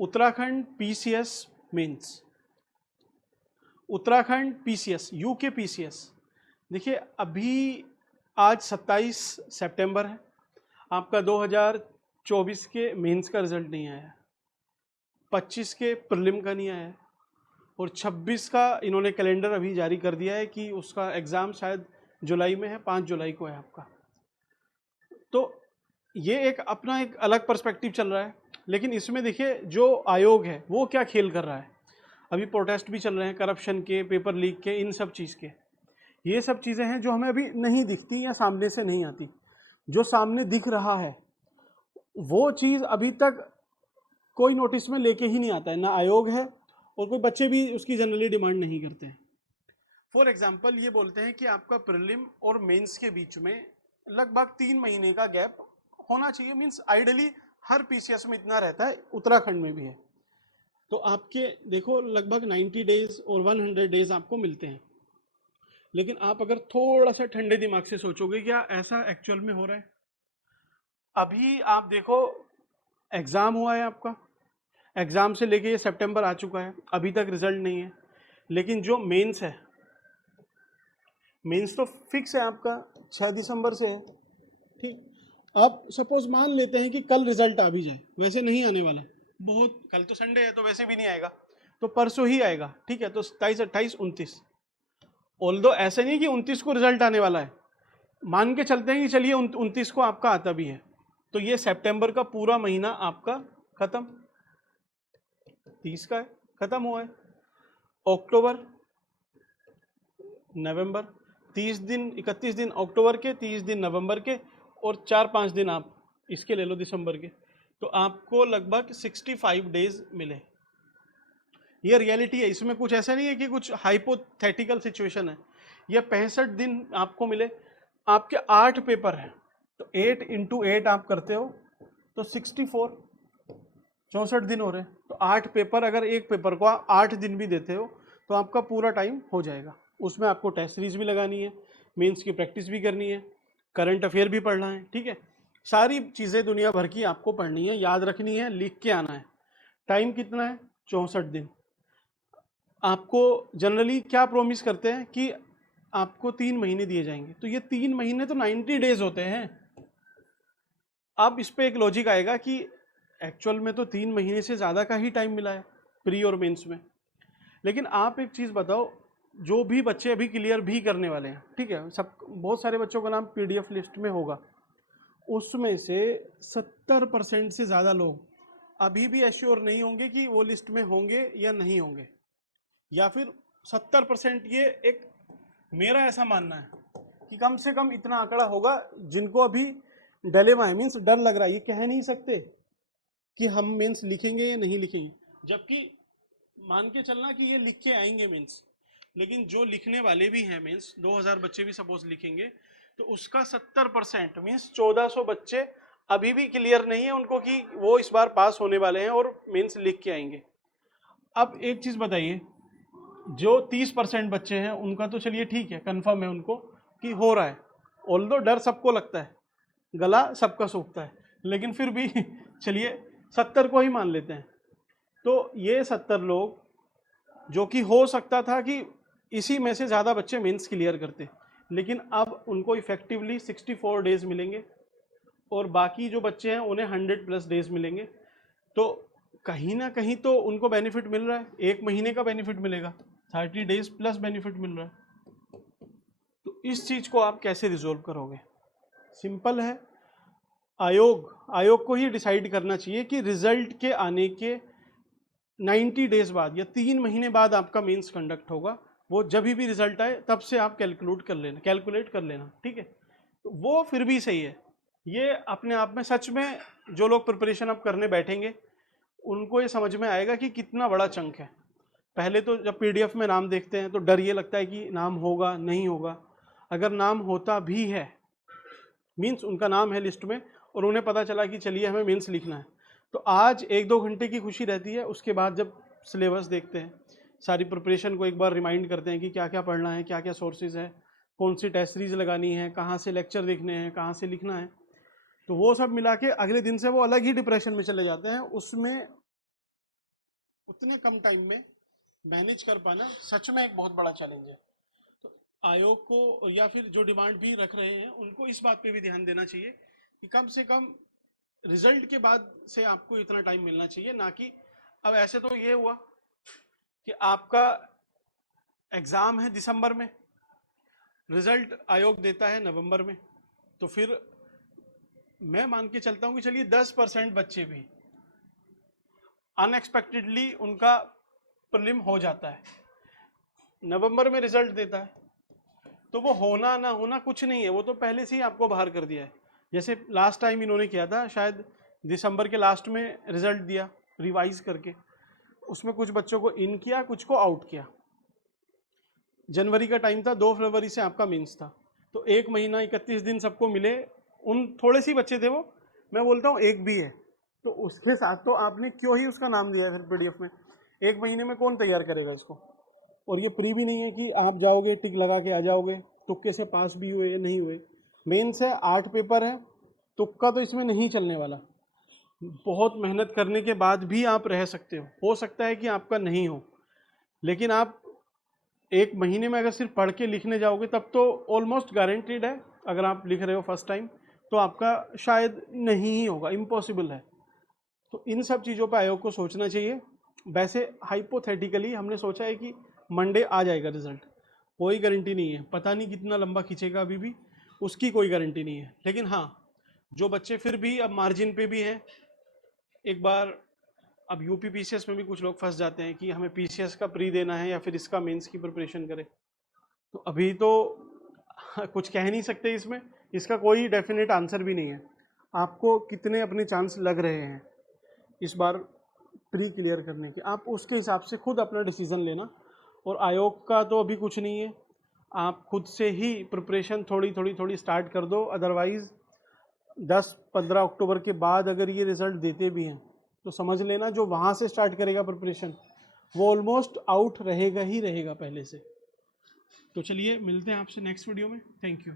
Uttarakhand PCS mains, Uttarakhand PCS, UK PCS. देखिए अभी आज 27 सितंबर है, आपका 2024 के मेंस का रिजल्ट नहीं आया, 25 के प्रीलिम का नहीं आया और 26 का इन्होंने कैलेंडर अभी जारी कर दिया है कि उसका एग्ज़ाम शायद जुलाई में है, 5 जुलाई को है आपका। तो ये एक अपना एक अलग पर्सपेक्टिव चल रहा है, लेकिन इसमें देखिए जो आयोग है वो क्या खेल कर रहा है। अभी प्रोटेस्ट भी चल रहे हैं करप्शन के, पेपर लीक के, इन सब चीज़ के। ये सब चीज़ें हैं जो हमें अभी नहीं दिखती या सामने से नहीं आती। जो सामने दिख रहा है वो चीज़ अभी तक कोई नोटिस में लेके ही नहीं आता है, ना आयोग है और कोई बच्चे भी उसकी जनरली डिमांड नहीं करते हैं। फॉर एग्जाम्पल ये बोलते हैं कि आपका प्रीलिम और मेंस के बीच में लगभग 3 महीने का गैप होना चाहिए। मीन्स आइडियली हर पीसीएस में इतना रहता है, उत्तराखंड में भी है। तो आपके देखो लगभग 90 डेज और 100 डेज आपको मिलते हैं। लेकिन आप अगर थोड़ा सा ठंडे दिमाग से सोचोगे क्या ऐसा एक्चुअल में हो रहा है? अभी आप देखो एग्ज़ाम हुआ है आपका, एग्ज़ाम से लेके ये सितंबर आ चुका है, अभी तक रिजल्ट नहीं है। लेकिन जो मेंस है, मेंस तो फिक्स है आपका 6 दिसंबर से है, ठीक। अब सपोज मान लेते हैं कि कल रिजल्ट आ भी जाए, वैसे नहीं आने वाला, बहुत, कल तो संडे है तो वैसे भी नहीं आएगा, तो परसों ही आएगा, ठीक है। तो 27, 28, 29, ऑल्दो ऐसे नहीं कि 29 को रिजल्ट आने वाला है, मान के चलते हैं कि चलिए 29 को आपका आता भी है, तो ये सितंबर का पूरा महीना आपका खत्म, 30 का है, खत्म हुआ है। अक्टूबर, नवंबर, 30 दिन, 31 दिन अक्टूबर के, 30 दिन नवंबर के और 4-5 दिन आप इसके ले लो दिसंबर के, तो आपको लगभग 65 डेज मिले। ये रियलिटी है, इसमें कुछ ऐसा नहीं है कि कुछ हाइपोथेटिकल सिचुएशन है। ये 65 दिन आपको मिले, आपके 8 पेपर हैं, तो 8 × 8 आप करते हो तो 64, 64 दिन हो रहे हैं। तो 8 पेपर, अगर एक पेपर को 8 दिन भी देते हो तो आपका पूरा टाइम हो जाएगा। उसमें आपको टेस्ट सीरीज भी लगानी है, मेंस की प्रैक्टिस भी करनी है, करंट अफेयर भी पढ़ना है, ठीक है। सारी चीज़ें दुनिया भर की आपको पढ़नी है, याद रखनी है, लिख के आना है। टाइम कितना है? 64 दिन। आपको जनरली क्या प्रॉमिस करते हैं कि आपको 3 महीने दिए जाएंगे, तो ये 3 महीने तो 90 डेज होते हैं। अब इस पे एक लॉजिक आएगा कि एक्चुअल में तो 3 महीने से ज़्यादा का ही टाइम मिला है प्री और मेंस में। लेकिन आप एक चीज़ बताओ, जो भी बच्चे अभी क्लियर भी करने वाले हैं, ठीक है, सब बहुत सारे बच्चों का नाम पीडीएफ लिस्ट में होगा, उसमें से 70% से ज़्यादा लोग अभी भी एश्योर नहीं होंगे कि वो लिस्ट में होंगे या नहीं होंगे, या फिर 70%, ये एक मेरा ऐसा मानना है कि कम से कम इतना आंकड़ा होगा जिनको अभी डिलेमा है, मीन्स डर लग रहा है, ये कह नहीं सकते कि हम मेंस लिखेंगे या नहीं लिखेंगे, जबकि मान के चलना कि ये लिख के आएंगे मेंस। लेकिन जो लिखने वाले भी हैं मेंस, 2000 बच्चे भी सपोज लिखेंगे, तो उसका 70% मीन्स 1400 बच्चे अभी भी क्लियर नहीं है उनको कि वो इस बार पास होने वाले हैं और मेंस लिख के आएंगे। अब एक चीज बताइए, जो 30% बच्चे हैं उनका तो चलिए ठीक है, कंफर्म है उनको कि हो रहा है, ऑल्दो डर सबको लगता है, गला सबका सूखता है, लेकिन फिर भी चलिए 70 को ही मान लेते हैं। तो ये 70 लोग, जो कि हो सकता था कि इसी में से ज़्यादा बच्चे मेंस क्लियर करते, लेकिन अब उनको इफेक्टिवली 64 डेज मिलेंगे और बाकी जो बच्चे हैं उन्हें 100+ डेज मिलेंगे। तो कहीं ना कहीं तो उनको बेनिफिट मिल रहा है, 1 महीने का बेनिफिट मिलेगा, 30 डेज प्लस बेनिफिट मिल रहा है। तो इस चीज़ को आप कैसे रिजोल्व करोगे? सिंपल है, आयोग को ही डिसाइड करना चाहिए कि रिजल्ट के आने के 90 डेज बाद या 3 महीने बाद आपका मेंस कंडक्ट होगा। वो जब भी रिजल्ट आए तब से आप कैलकुलेट कर लेना, ठीक है। तो वो फिर भी सही है। ये अपने आप में सच में जो लोग प्रिपरेशन अब करने बैठेंगे उनको ये समझ में आएगा कि कितना बड़ा चंक है। पहले तो जब पीडीएफ में नाम देखते हैं तो डर ये लगता है कि नाम होगा नहीं होगा। अगर नाम होता भी है, मीन्स उनका नाम है लिस्ट में और उन्हें पता चला कि चलिए हमें मेंस लिखना है, तो आज 1-2 घंटे की खुशी रहती है। उसके बाद जब सिलेबस देखते हैं, सारी प्रिपरेशन को एक बार रिमाइंड करते हैं कि क्या क्या पढ़ना है, क्या क्या सोर्सेज है, कौन सी टेस्ट सीरीज लगानी है, कहाँ से लेक्चर देखने हैं, कहाँ से लिखना है, तो वो सब मिला के अगले दिन से वो अलग ही डिप्रेशन में चले जाते हैं। उसमें उतने कम टाइम में मैनेज कर पाना सच में एक बहुत बड़ा चैलेंज है। तो आयोग को या फिर जो डिमांड भी रख रहे हैं उनको इस बात पे भी ध्यान देना चाहिए कि कम से कम रिजल्ट के बाद से आपको इतना टाइम मिलना चाहिए, ना कि अब ऐसे तो ये हुआ कि आपका एग्जाम है दिसंबर में, रिजल्ट आयोग देता है नवंबर में, तो फिर मैं मान के चलता हूं कि चलिए 10% बच्चे भी अनएक्सपेक्टेडली उनका प्रीलिम हो जाता है, नवंबर में रिजल्ट देता है, तो वो होना ना होना कुछ नहीं है, वो तो पहले से ही आपको बाहर कर दिया है। जैसे लास्ट टाइम इन्होंने किया था, शायद दिसंबर के लास्ट में रिजल्ट दिया रिवाइज करके, उसमें कुछ बच्चों को इन किया, कुछ को आउट किया। जनवरी का टाइम था, 2 फरवरी से आपका मेंस था, तो 1 महीना 31 दिन सबको मिले, उन थोड़े सी बच्चे थे वो, मैं बोलता हूँ एक भी है तो उसके साथ तो आपने क्यों ही उसका नाम दिया है फिर पीडीएफ में। 1 महीने में कौन तैयार करेगा इसको? और ये प्री भी नहीं है कि आप जाओगे टिक लगा के आ जाओगे, तुक्के से पास भी हुए या नहीं हुए। मेंस है, 8 पेपर है, तुक्का तो इसमें नहीं चलने वाला। बहुत मेहनत करने के बाद भी आप रह सकते हो सकता है कि आपका नहीं हो, लेकिन आप 1 महीने में अगर सिर्फ पढ़ के लिखने जाओगे तब तो ऑलमोस्ट गारंटीड है, अगर आप लिख रहे हो फर्स्ट टाइम तो आपका शायद नहीं ही होगा, इम्पॉसिबल है। तो इन सब चीज़ों पर आयोग को सोचना चाहिए। वैसे हाइपोथेटिकली हमने सोचा है कि मंडे आ जाएगा रिजल्ट, कोई गारंटी नहीं है, पता नहीं कितना लंबा खींचेगा अभी भी, उसकी कोई गारंटी नहीं है। लेकिन हाँ, जो बच्चे फिर भी अब मार्जिन पे भी हैं, एक बार अब यूपी पीसीएस में भी कुछ लोग फंस जाते हैं कि हमें पीसीएस का प्री देना है या फिर इसका मेंस की प्रिपरेशन करें, तो अभी तो कुछ कह नहीं सकते इसमें, इसका कोई डेफिनेट आंसर भी नहीं है। आपको कितने अपने चांस लग रहे हैं इस बार प्री क्लियर करने के, आप उसके हिसाब से खुद अपना डिसीजन लेना। और आयोग का तो अभी कुछ नहीं है, आप खुद से ही प्रिपरेशन थोड़ी स्टार्ट कर दो। अदरवाइज़ 10-15 अक्टूबर के बाद अगर ये रिज़ल्ट देते भी हैं तो समझ लेना जो वहाँ से स्टार्ट करेगा प्रिपरेशन वो ऑलमोस्ट आउट रहेगा ही रहेगा पहले से। तो चलिए मिलते हैं आपसे नेक्स्ट वीडियो में। Thank you.